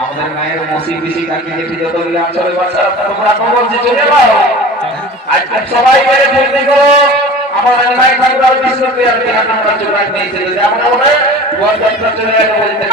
আমাদের গায়ের মসি পিসি কাকি দেখি যতগুলো অঞ্চলে বাচ্চা তোমরা খবর যে চলে যাও আজকে সবাই মিলে ফুর্তি করো আমাদের নাই ঠাকুর বিষ্ণুকে আর দেখা আমরা চলে নিয়েছে যদি আমরা বলে বরযাত্রা চলে গেল বলতে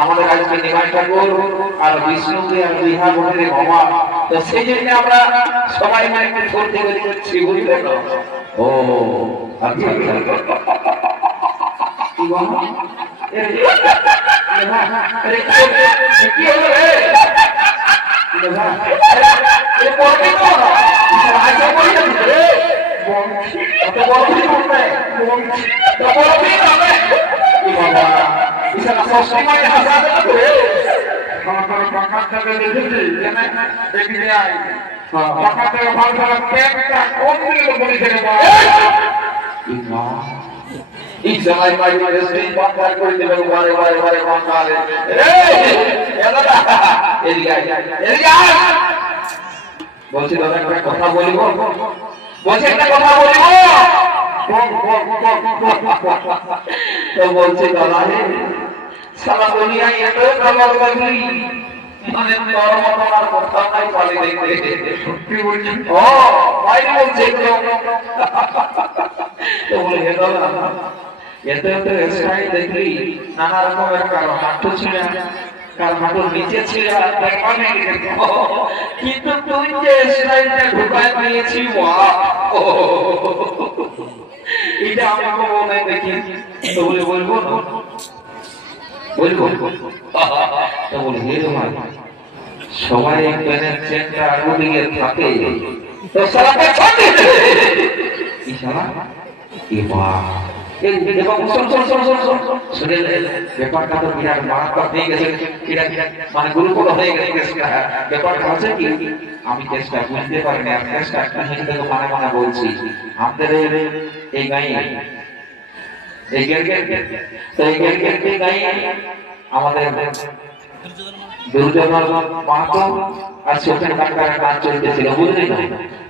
আমাদের আজকে নিমাই ঠাকুর আর বিষ্ণুকে বিহা বলে ক্ষমা তো সেই জন্য আমরা সবাই মিলে ফুর্তি করছি বুঝলে তো ও আচ্ছা কি বল কি হলো রে এ পড়বে তো আজকে পড়ে যাবে রে তো বলবি করবে তো বলবি হবে কি বাবা ইসা সবসময় হাসাতে করে কোন বাঁকাটাকে দেখেছি জানা দেখি আই বাঁকাটাকে ভালো পেটটা কোন দিকে বলি ছেড়ে বল ইমা এই সময় মাইরে সেই বাঁকা করে দেবে বারে বারে বারে বাঁকালে এই দাদা এদিকে বলছি দাদা একটা কথা বলিব বলছি একটা কথা বলিব তো বলছে দাদা হে সারা দুনিয়া এত ভালো লাগলি মানে তোর মতো আর কোথাও নাই পালি দেখতে সত্যি বলছি ও ভাই বলছে তো বলে হে দাদা এত এত স্টাইল দেখলি নানা রকমের কারো হাঁটু ছিল কার হাঁটুর নিচে ছিল কিন্তু তুই যে স্টাইলটা ঢুকায় নিয়েছি এটা আমাকে মনে দেখি তো বলে বলবো তো বলে হে তোমার সবাই প্যানের চেনটা আগুদিকে থাকে তো সারা পেছনে ইশারা এ বাহ ব্যাপারটা তো বিরাট মারাত্মক হয়ে গেছে মানে গুরুকুল হয়ে গেছে ব্যাপারটা হচ্ছে কি আমি চেষ্টা বুঝতে পারিনি আর চেষ্টা মানে মানে বলছি আমাদের এই গাই এই গাই আমাদের দুর্যোধন মাহাতো আর সোহেল কাকার নাচ চলতেছিল বুঝলি না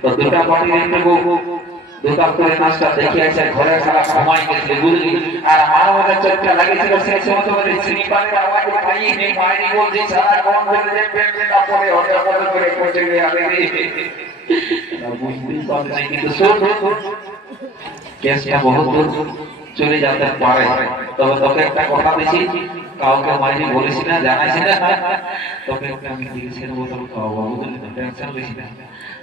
তো দুটা পার্টির একটু দোকান করে নাচটা দেখে এসে ঘরে সারা সময় গেছে বুঝলি আর আমার চোখটা লাগেছিল সেই সময় তোমাদের সিনেমার আওয়াজ পাইয়ে নেই মাইনি বলছি সারা কোন করে যে পেটটা পড়ে ওটা পড়ে করে পড়ে গিয়ে আরে বুঝতেই পারছি না কিন্তু শোন কেসটা বহুত দূর চলে যেতে পারে তবে তোকে একটা কথা দিছি কাউকে মাইনি বলিস না জানাইস না তোকে আমি দিয়েছিলাম বোতল খাওয়াবো বুঝলি না টেনশন বেশি না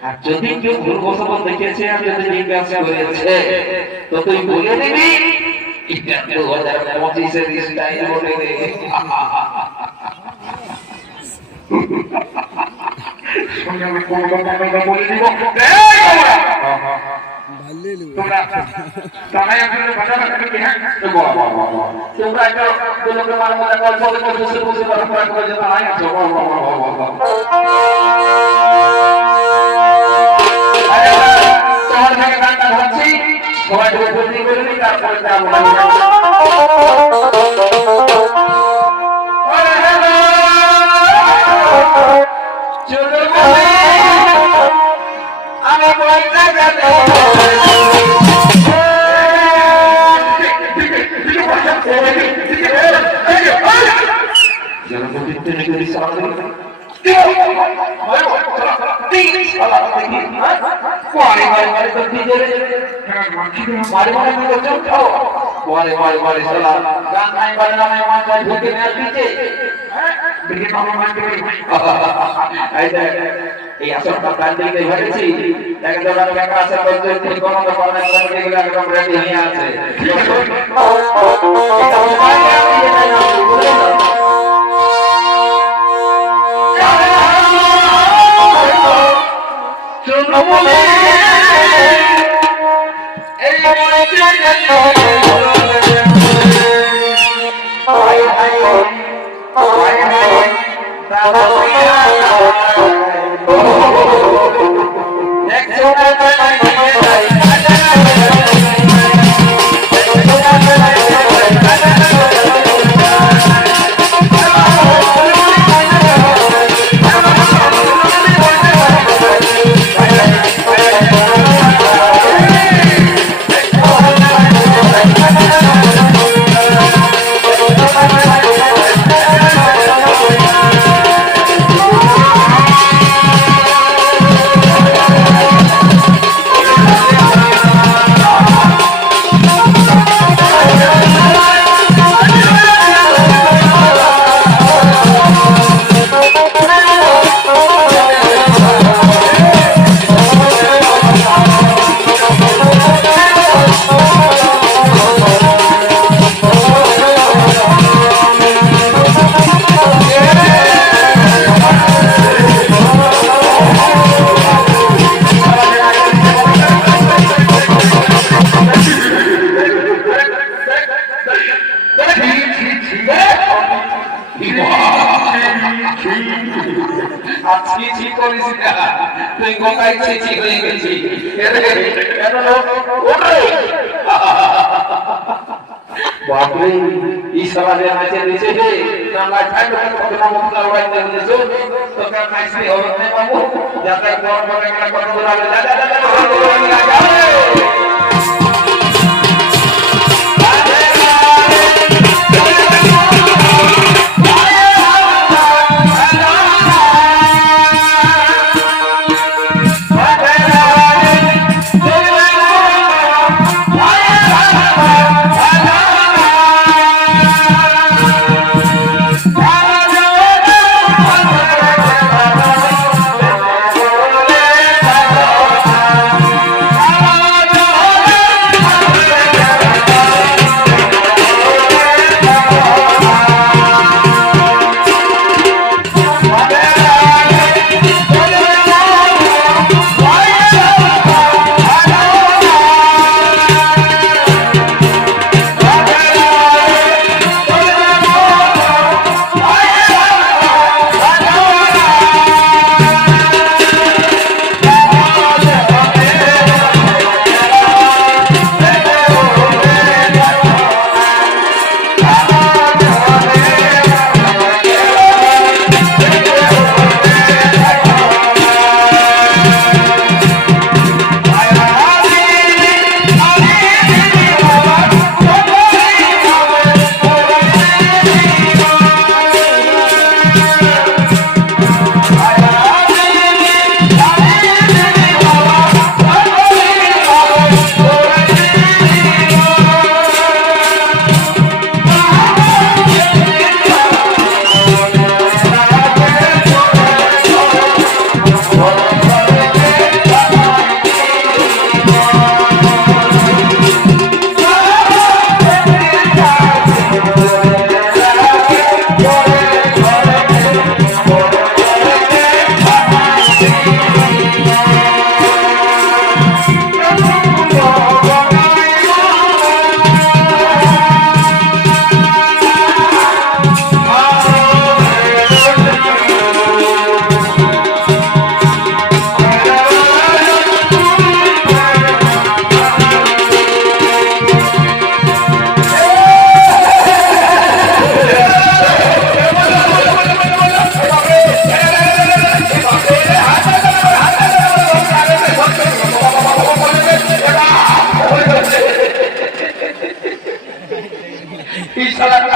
আর যদি কেউ ভুল বসবাস দেখেছে আর যদি জিজ্ঞাসা করেছে তো তুই বলে দিবি এটা 2025 এর স্টাইল বলে দে শুনে আমি কোন কথা বলে দিব তোমরা তাই আসলে বাজার থেকে হ্যাঁ তো তোমরা একটা লোকে মারমুদা গল্প বলতে বসে করে যে তাই আছে তোমার থেকে গানটা ধরছি সবাই ঢুকে করে নি তারপরে আমি বলতে যাবো যারা পবিত্র নগরী সালাম এই আসরটা প্রান্তিক হয়েছি একদম আসার পর্যন্ত কোনো একদম রেডি হয়ে আছে তুই গোটাই ছিচি হয়ে গেছি বাপরে ইশারা যে নাচে দিছে হে না খাই তো কত না মত লড়াই করে দিছো তো কার নাচি হবে না বাবু যাতে বড় বড় একটা কথা বলা যা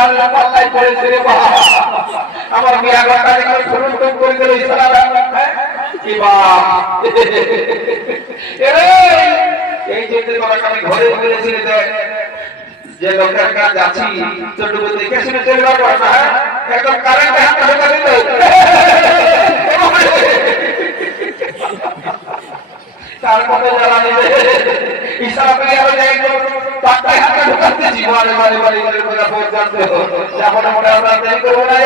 আল্লাহ পাল্লাই পড়েছে রে বাবা আমার বিয়া ঘরটা দেখে শুরু করে দিল ইসলাম কি বাপ এই যে আমি ঘরে বলেছি যে লোকের কাজ যাচ্ছি তোটুকু দেখে শুনে চলে যাবো না একদম কারেন্ট হাতে ঢোকা দিল তারপরে জ্বালা দিলে ইশারা করে আরো যাই পাট্টাই হাতে ঢোকাতেছি বারে বারে বারে বারে করে পৌঁছাতে যাবো না মনে আমরা দেরি করবো না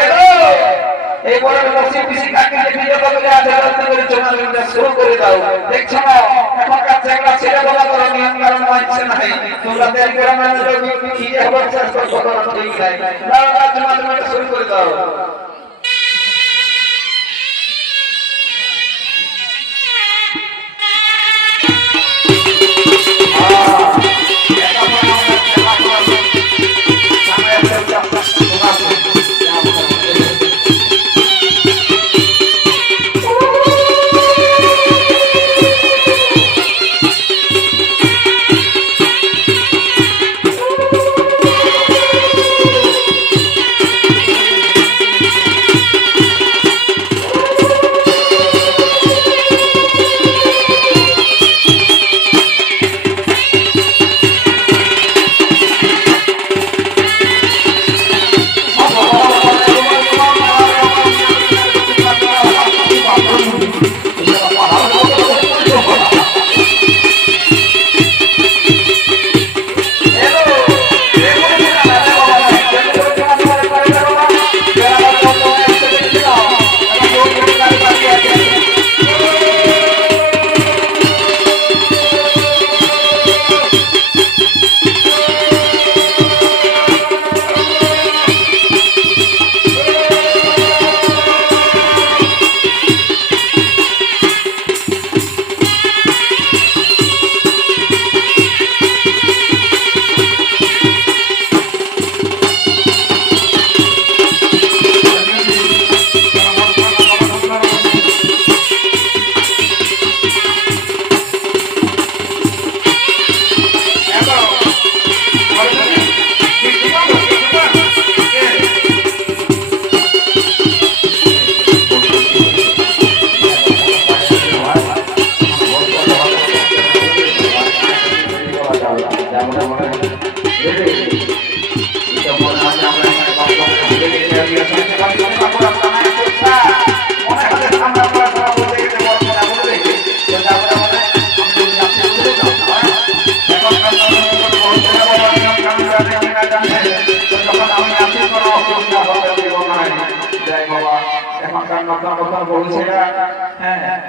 এই বড় বসে পিসি কাকে যে ভিডিও করে আছে রাস্তা করে চলা শুরু করে দাও দেখছো না এখনকার ছেলেরা ছেলে বলা করে নিয়ম কারণ মানছে না তোমরা দেরি করে মানে কি যে হবে চেষ্টা করো ঠিক নাই দাও না তোমাদের শুরু করে দাও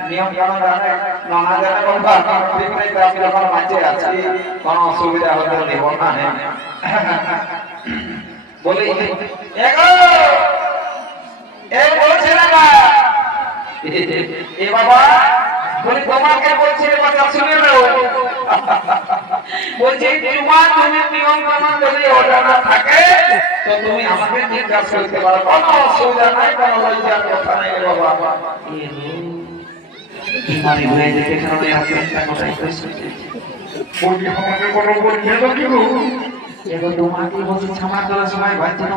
নিয়ম কানুন জানে না জানে বলবা ঠিক নাই তো আমি যখন মাঝে আছি কোনো অসুবিধা হতে দেব না বলি এগো এই বলছে না এ বাবা বলি তোমাকে বলছি কথা শুনে নাও বলছি তুমি নিয়ম কানুন যদি ওটা না থাকে তো তুমি আমাকে জিজ্ঞাসা করতে পারো কোনো অসুবিধা নাই কোনো লজ্জার কথা নাই বাবা ইমানি হয়ে যেতে কারণে আপনি একটা কথাই কইছেন বলি আমাকে কোনো বলবে না কি গো এগো তোমাকে বলছি ক্ষমা করার সময় ভাই